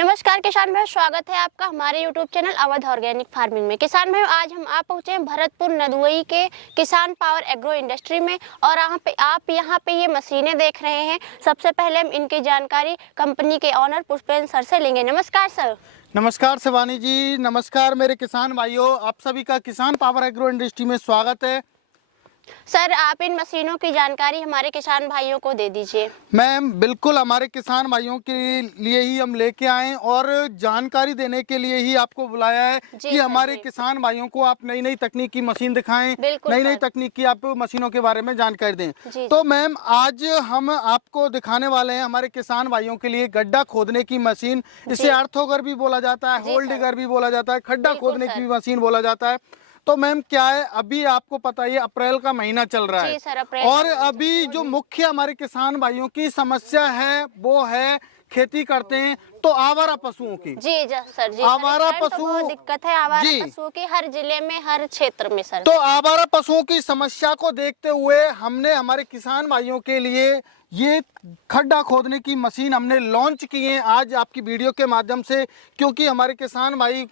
नमस्कार किसान भाई, स्वागत है आपका हमारे YouTube channel Awadh organic farming में। किसान भाई, आज हम आप पहुंचे हैं भरतपुर नदुई के किसान पावर एग्रो इंडस्ट्री में और आप यहाँ पे ये मशीनें देख रहे हैं। सबसे पहले हम इनकी जानकारी कंपनी के ऑनर पुष्पेंद्र सर से लेंगे। नमस्कार सर। नमस्कार शिवानी जी, नमस्कार मेरे किसान भाइयों, आप सभी का किसान पावर एग्रो इंडस्ट्री में स्वागत है। सर, आप इन मशीनों की जानकारी हमारे किसान भाइयों को दे दीजिए। मैम बिल्कुल, हमारे किसान भाइयों के लिए ही हम लेके आए और जानकारी देने के लिए ही आपको बुलाया है कि हमारे किसान भाइयों को आप नई नई तकनीक की मशीन दिखाएं, नई नई तकनीक की आप मशीनों के बारे में जानकारी दें। तो मैम आज हम आपको दिखाने वाले हैं हमारे किसान भाइयों के लिए गड्ढा खोदने की मशीन। इसे अर्थोगर भी बोला जाता है, होल डिगर भी बोला जाता है, खड्डा खोदने की मशीन बोला जाता है। तो मैम क्या है, अभी आपको पता है अप्रैल का महीना चल रहा है और अभी जो मुख्य हमारे किसान भाइयों की समस्या है वो है खेती करते हैं तो आवारा पशुओं की। जी सर जी, आवारा पशु तो दिक्कत है आवारा पशुओं की हर जिले में, हर क्षेत्र में सर। तो आवारा पशुओं की समस्या को देखते हुए हमने हमारे किसान भाइयों के लिए ये खड्डा खोदने की मशीन हमने लॉन्च की है आज आपकी वीडियो के माध्यम से, क्योंकि हमारे किसान भाई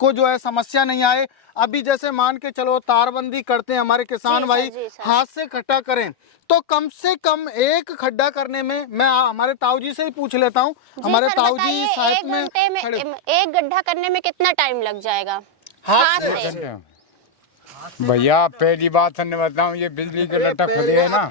को जो है समस्या नहीं आए। अभी जैसे मान के चलो तारबंदी करते हैं हमारे किसान भाई, हाथ से खड्डा करें तो कम से कम एक खड्डा करने में, मैं हमारे ताऊ जी से ही पूछ लेता हूँ, हमारे ताऊ जी साथ में एक गड्ढा करने में कितना टाइम लग जाएगा हाथ से? भैया पहली बात मैं बताऊँ, ये बिजली के लट्टा खुदे है ना,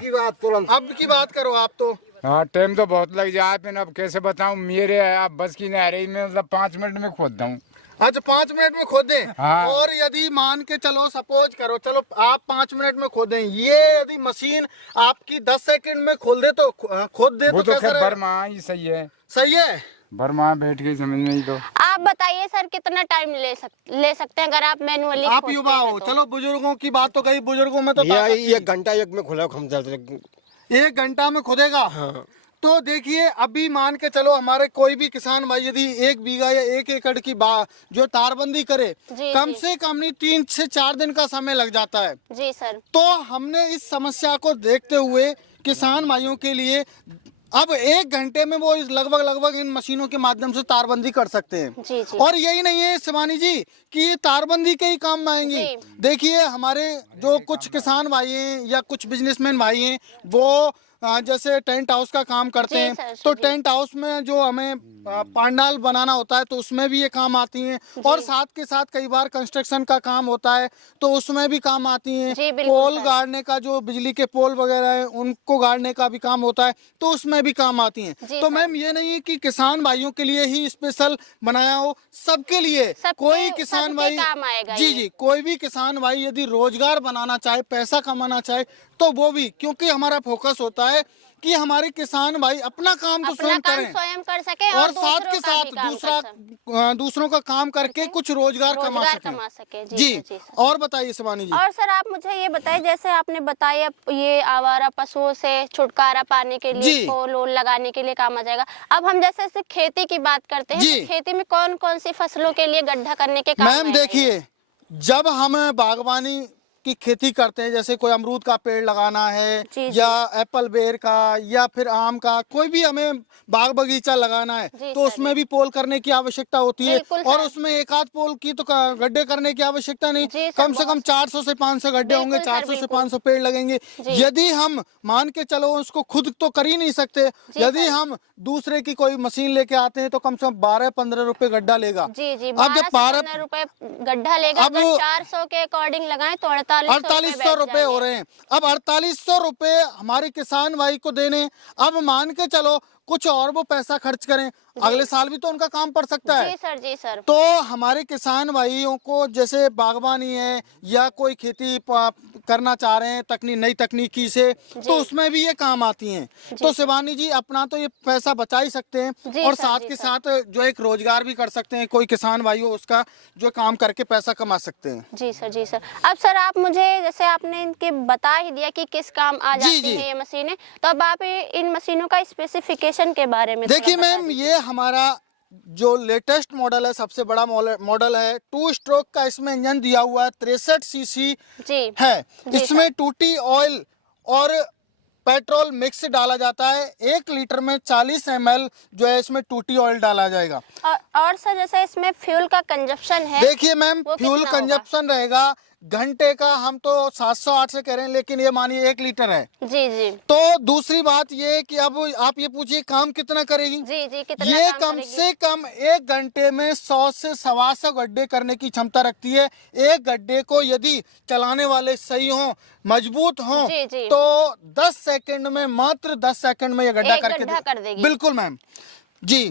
अब की बात करो आप तो। हाँ, टाइम तो बहुत लग जाए, फिर अब कैसे बताऊँ, मेरे आप बस की नहीं आ रही, मैं मतलब 5 मिनट में खोदता हूँ। अच्छा, 5 मिनट में खोदें? हाँ। और यदि मान के चलो, सपोज करो, चलो आप 5 मिनट में खोदें, ये यदि मशीन आपकी 10 सेकंड में खोल दे तो खोद दे वो तो खैर बर्मा ही सही है। सही है, बर्मा बैठ के समझ नहीं। तो आप बताइए सर, कितना टाइम ले सकते हैं अगर आप मैनुअली? आप युवा हो, चलो बुजुर्गों की बात तो कही, बुजुर्गों में तो एक घंटा एक में खुला, 1 घंटा में खोदेगा। हाँ। तो देखिए, अभी मान के चलो हमारे कोई भी किसान भाई यदि 1 बीघा या 1 एकड़ की जो तारबंदी करे, कम से कम नहीं 3 से 4 दिन का समय लग जाता है। जी सर। तो हमने इस समस्या को देखते हुए किसान भाइयों के लिए अब 1 घंटे में वो लगभग इन मशीनों के माध्यम से तारबंदी कर सकते हैं। जी जी। और यही नहीं है शिवानी जी कि ये तारबंदी के ही काम में आएंगी। देखिए, हमारे जो कुछ किसान भाई हैं या कुछ बिजनेसमैन भाई हैं, वो जैसे टेंट हाउस का काम करते हैं, तो टेंट हाउस में जो हमें पंडाल बनाना होता है तो उसमें भी ये काम आती हैं, और साथ के साथ कई बार कंस्ट्रक्शन का काम होता है तो उसमें भी काम आती हैं। पोल गाड़ने का, जो बिजली के पोल वगैरह है उनको गाड़ने का भी काम होता है तो उसमें भी काम आती हैं। तो मैम ये नहीं कि किसान भाइयों के लिए ही स्पेशल बनाया हो, सबके लिए। कोई किसान भाई, जी, कोई भी किसान भाई यदि रोजगार बनाना चाहे, पैसा कमाना चाहे तो वो भी, क्योंकि हमारा फोकस होता है कि हमारे किसान भाई अपना काम तो स्वयं कर सके और साथ के साथ दूसरों का काम करके कुछ रोजगार कमा सके। जी। और बताइए शिवानी जी। और सर आप मुझे ये बताइए, जैसे आपने बताया ये आवारा पशुओं से छुटकारा पाने के लिए, पोल लगाने के लिए काम आ जाएगा। अब हम जैसे खेती की बात करते हैं, तो खेती में कौन कौन सी फसलों के लिए गड्ढा करने के काम? मैम देखिए, जब हम बागवानी की खेती करते हैं, जैसे कोई अमरूद का पेड़ लगाना है या एप्पल बेर का या फिर आम का, कोई भी हमें बाग बगीचा लगाना है तो उसमें भी पोल करने की आवश्यकता होती है। और उसमें एक आध पोल की तो गड्ढे करने की आवश्यकता नहीं, कम से कम 400 से 500 गड्ढे होंगे, 400 से 500 पेड़ लगेंगे। यदि हम मान के चलो उसको खुद तो कर ही नहीं सकते, यदि हम दूसरे की कोई मशीन लेके आते हैं तो कम से कम 12-15 रुपए गड्ढा लेगा। अब जब 12 रुपए गड्ढा लेगा, अब 400 के अकॉर्डिंग लगाएं तो 4800 रुपए हो रहे हैं। अब 4800 रुपए हमारे किसान भाई को देने, अब मान के चलो कुछ और वो पैसा खर्च करें, अगले साल भी तो उनका काम पड़ सकता है। जी सर। तो हमारे किसान भाइयों को जैसे बागवानी है या कोई खेती करना चाह रहे हैं नई तकनीकी से, तो उसमें भी ये काम आती हैं। तो शिवानी जी, अपना तो ये पैसा बचा ही सकते हैं और साथ के साथ जो एक रोजगार भी कर सकते हैं, कोई किसान भाई हो उसका जो काम करके पैसा कमा सकते हैं। जी सर। जी सर। अब सर आप मुझे, जैसे आपने इनके बता ही दिया कि किस काम आ जाती है ये मशीनें, तो अब आप इन मशीनों का स्पेसिफिकेशन के बारे में देखिए मैम, ये हमारा जो लेटेस्ट मॉडल है, सबसे बड़ा मॉडल है, 2 स्ट्रोक का इसमें इंजन दिया हुआ है, 63 सीसी है। इसमें 2T ऑयल और पेट्रोल मिक्स डाला जाता है। 1 लीटर में 40 ml जो है इसमें टूटी ऑयल डाला जाएगा। और सर जैसे इसमें फ्यूल का कंजप्शन है, देखिए मैम, वो फ्यूल कितना होगा? कंजप्शन रहेगा घंटे का, हम तो 708 से कह रहे हैं, लेकिन ये मानिए 1 लीटर है। जी जी तो दूसरी बात ये कि अब आप ये पूछिए काम कितना करेगी। जी जी कितना ये काम कम करेगी? से कम 1 घंटे में 100 से 125 गड्ढे करने की क्षमता रखती है। एक गड्ढे को यदि चलाने वाले सही हों, मजबूत हों, जी, जी। तो 10 सेकंड में, मात्र 10 सेकंड में ये गड्ढा एक करके गड्ढा कर देगी। बिल्कुल मैम जी।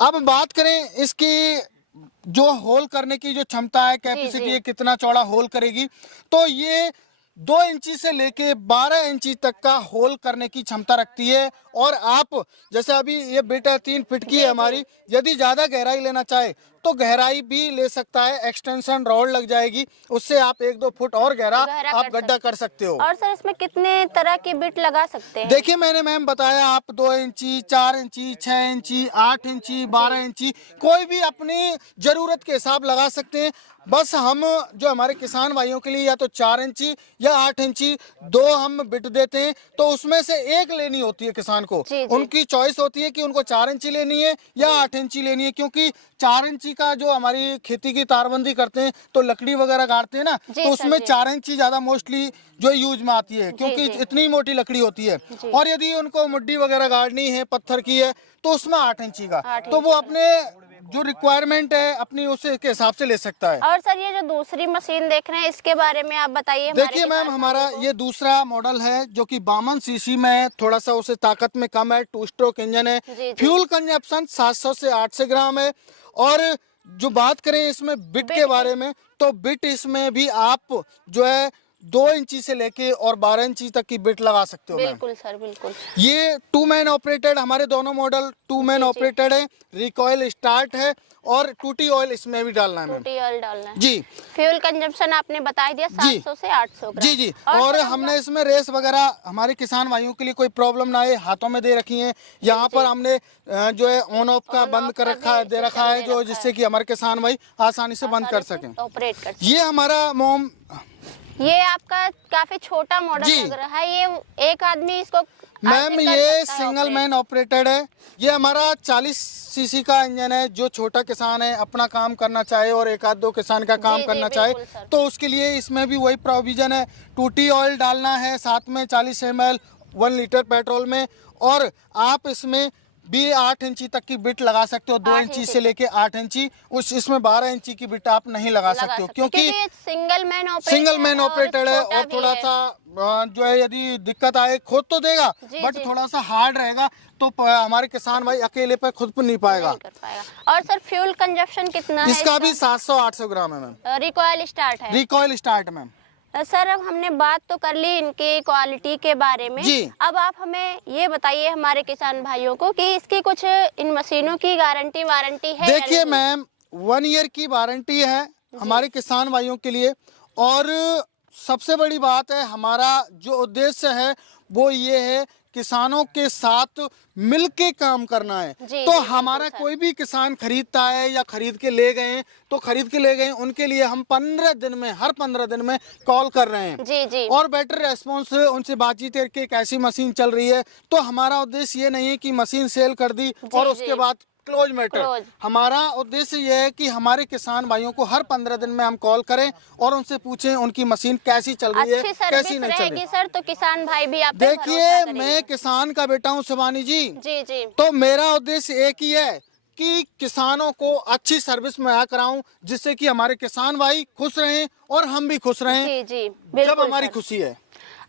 अब बात करें इसकी जो होल करने की जो क्षमता है, कैपेसिटी है, कितना चौड़ा होल करेगी, तो ये 2 इंची से लेके 12 इंची तक का होल करने की क्षमता रखती है। और आप जैसे अभी ये बिट है 3 फीट की है हमारी, यदि ज्यादा गहराई लेना चाहे तो गहराई भी ले सकता है। एक्सटेंशन रॉड लग जाएगी, उससे आप 1-2 फुट और गहरा आप गड्ढा कर सकते हो। और सर इसमें कितने तरह की बिट लगा सकते हैं? देखिए मैंने मैम बताया, आप 2 इंची, 4 इंची, 6 इंची, 8 इंची, 12 इंची, कोई भी अपनी जरूरत के हिसाब लगा सकते हैं। बस हम जो हमारे किसान भाइयों के लिए या तो 4 इंची या 8 इंची 2 हम बिट देते हैं, तो उसमें से एक लेनी होती है किसान को। जी, जी। उनकी चॉइस होती है कि उनको 4 इंची लेनी है या 8 इंची लेनी है, क्योंकि 4 इंची का जो हमारी खेती की तारबंदी करते हैं तो लकड़ी वगैरह गाड़ते हैं ना, जी, तो सर, उसमें जी। 4 इंची ज्यादा मोस्टली जो यूज में आती है, क्योंकि जी। इतनी मोटी लकड़ी होती है। और यदि उनको मुड्डी वगैरह गाड़नी है, पत्थर की है, तो उसमें 8 इंची का, 8 तो वो इंची अपने जो रिक्वायरमेंट है अपनी उसे के हिसाब से ले सकता है। और सर ये जो दूसरी मशीन देख रहे हैं, इसके बारे में आप बताइए हमारे देखिए मैम, किसान हमारा भाइयों को। ये दूसरा मॉडल है जो कि 52 सीसी में है, थोड़ा सा उसे ताकत में कम है, 2 स्ट्रोक इंजन है। जी, जी। फ्यूल कंजप्शन 700 से 800 ग्राम है। और जो बात करें इसमें बिट के बारे में, तो बिट इसमें भी आप जो है 2 इंची से लेके और 12 इंची तक की बिट लगा सकते हो मैम। बिल्कुल सर बिल्कुल। ये 2 मैन ऑपरेटेड, हमारे दोनों मॉडल 2 मैन ऑपरेटेड है। रिकॉइल स्टार्ट है और टूटी ऑयल इसमें भी डालना है मैम। टूटी ऑयल डालना है जी फ्यूल कंजप्शन आपने बता दिया 700 से 800 ग्राम। जी जी। और और सर हमने इसमें रेस वगैरह हमारे किसान भाइयों के लिए कोई प्रॉब्लम ना आए, हाथों में दे रखी हैं। यहाँ पर हमने जो है ऑन ऑफ का बंद कर रखा है, दे रखा है, जो जिससे कि हमारे किसान भाई आसानी से बंद कर सकें। ऑपरेट कर ये हमारा मोम, ये आपका काफी छोटा मॉडल जी। लग रहा है, ये एक आदमी इसको मैम आदमी कर ये सकता है सिंगल ऑपरेट। मैन ऑपरेटेड है। ये हमारा 40 सीसी का इंजन है। जो छोटा किसान है, अपना काम करना चाहे और 1-2 किसान का काम जी, करना बिल्कुल चाहे, सर। तो उसके लिए इसमें भी वही प्रोविजन है। टूटी ऑयल डालना है, साथ में 40 ml 1 लीटर पेट्रोल में। और आप इसमें भी 8 इंची तक की बिट लगा सकते हो, 2 इंची से लेके 8 इंची। इसमें 12 इंची की बिट आप नहीं लगा सकते हो, क्योंकि ये सिंगल मैन ऑपरेटेड है। और थोड़ा सा जो है यदि दिक्कत आए खुद तो देगा, जी, बट जी। थोड़ा सा हार्ड रहेगा, तो हमारे किसान भाई अकेले पर खुद पर नहीं पाएगा। नहीं कर पाएगा। और सर फ्यूल कंजप्शन कितना है इसका भी 700-800 ग्राम है मैम। रिकॉइल स्टार्ट है? Recoil start ma'am. सर अब हमने बात तो कर ली इनकी क्वालिटी के बारे में, जी। अब आप हमें ये बताइए हमारे किसान भाइयों को कि इसकी कुछ इन मशीनों की गारंटी वारंटी है या देखिए नहीं? मैम, 1 ईयर की वारंटी है हमारे किसान भाइयों के लिए। और सबसे बड़ी बात है, हमारा जो उद्देश्य है वो ये है, किसानों के साथ मिलके काम करना है। जी, तो जी, हमारा बिल्कुल सर। कोई भी किसान खरीदता है या खरीद के ले गए हैं, तो खरीद के ले गए हैं, उनके लिए हम 15 दिन में, हर 15 दिन में कॉल कर रहे हैं। जी जी और बेटर रेस्पॉन्स, उनसे बातचीत करके एक ऐसी मशीन चल रही है। तो हमारा उद्देश्य ये नहीं है कि मशीन सेल कर दी और उसके जी। बाद क्लोज मैटर। क्लोज। हमारा उद्देश्य ये है कि हमारे किसान भाइयों को हर 15 दिन में हम कॉल करें और उनसे पूछें उनकी मशीन कैसी चल रही है, अच्छी कैसी सर्विस नहीं चल रही। रहेगी सर, तो किसान भाई भी आप पे भरोसा देखिए, करेंगे। मैं किसान का बेटा हूँ शिवानी जी, जी जी तो मेरा उद्देश्य एक ही है कि किसानों को अच्छी सर्विस मुहैया कराऊं, जिससे कि हमारे किसान भाई खुश रहें और हम भी खुश रहें, जी जी जब बिल्कुल हमारी सर। खुशी है।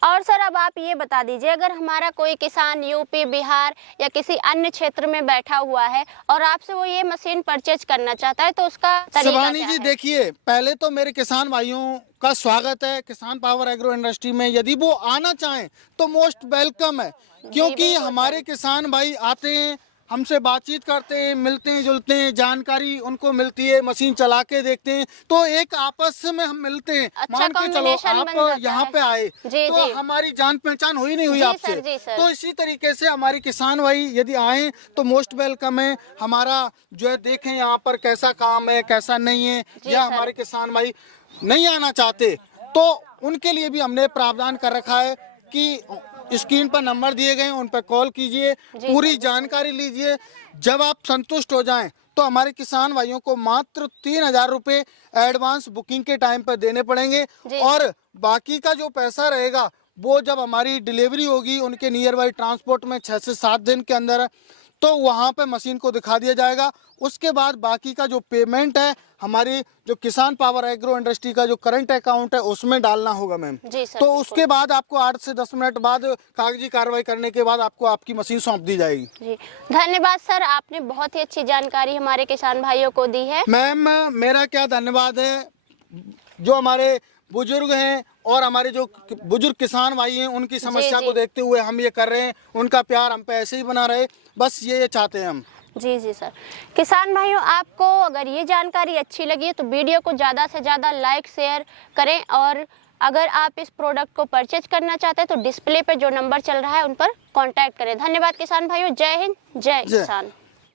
और सर अब आप ये बता दीजिए, अगर हमारा कोई किसान यूपी, बिहार या किसी अन्य क्षेत्र में बैठा हुआ है और आपसे वो ये मशीन परचेज करना चाहता है, तो उसका तरीका शिवानी क्या जी, है? देखिए, पहले तो मेरे किसान भाइयों का स्वागत है किसान पावर एग्रो इंडस्ट्री में। यदि वो आना चाहें तो मोस्ट वेलकम है, क्योंकि बिल्कुल हमारे किसान भाई आते हैं, हमसे बातचीत करते हैं, मिलते हैं जुलते हैं, जानकारी उनको मिलती है, मशीन चला के देखते हैं, तो एक आपस में हम मिलते हैं। अच्छा मान के चलो combination बन आप जाता यहाँ है। पे आए जी, तो जी। हमारी जान पहचान हुई नहीं हुई जी आपसे। सर, जी सर। तो इसी तरीके से हमारे किसान भाई यदि आए तो मोस्ट वेलकम है। हमारा जो है देखें यहाँ पर कैसा काम है, कैसा नहीं है, जी या सर। हमारे किसान भाई नहीं आना चाहते तो उनके लिए भी हमने प्रावधान कर रखा है कि स्क्रीन पर नंबर दिए गए हैं, उन पर कॉल कीजिए, पूरी जानकारी लीजिए। जब आप संतुष्ट हो जाएं तो हमारे किसान भाइयों को मात्र 3,000 रुपये एडवांस बुकिंग के टाइम पर देने पड़ेंगे और बाकी का जो पैसा रहेगा वो जब हमारी डिलीवरी होगी उनके नियर बाई ट्रांसपोर्ट में 6 से 7 दिन के अंदर, तो वहाँ पे मशीन को दिखा दिया जाएगा। उसके बाद बाकी का जो पेमेंट है हमारी जो किसान पावर एग्रो इंडस्ट्री का जो करंट अकाउंट है उसमें डालना होगा मैम। तो उसके बाद आपको 8 से 10 मिनट बाद कागजी कार्रवाई करने के बाद आपको आपकी मशीन सौंप दी जाएगी। जी धन्यवाद सर, आपने बहुत ही अच्छी जानकारी हमारे किसान भाइयों को दी है। मैम मेरा क्या धन्यवाद है, जो हमारे बुजुर्ग हैं और हमारे जो बुजुर्ग किसान भाई हैं उनकी समस्या को देखते हुए हम ये कर रहे हैं, उनका प्यार हम पे ऐसे ही बना रहे, बस ये चाहते हैं हम। जी जी सर। किसान भाइयों, आपको अगर ये जानकारी अच्छी लगी है तो वीडियो को ज़्यादा से ज़्यादा लाइक शेयर करें और अगर आप इस प्रोडक्ट को परचेज करना चाहते हैं तो डिस्प्ले पे जो नंबर चल रहा है उन पर कांटेक्ट करें। धन्यवाद किसान भाइयों, जय हिंद, जय किसान।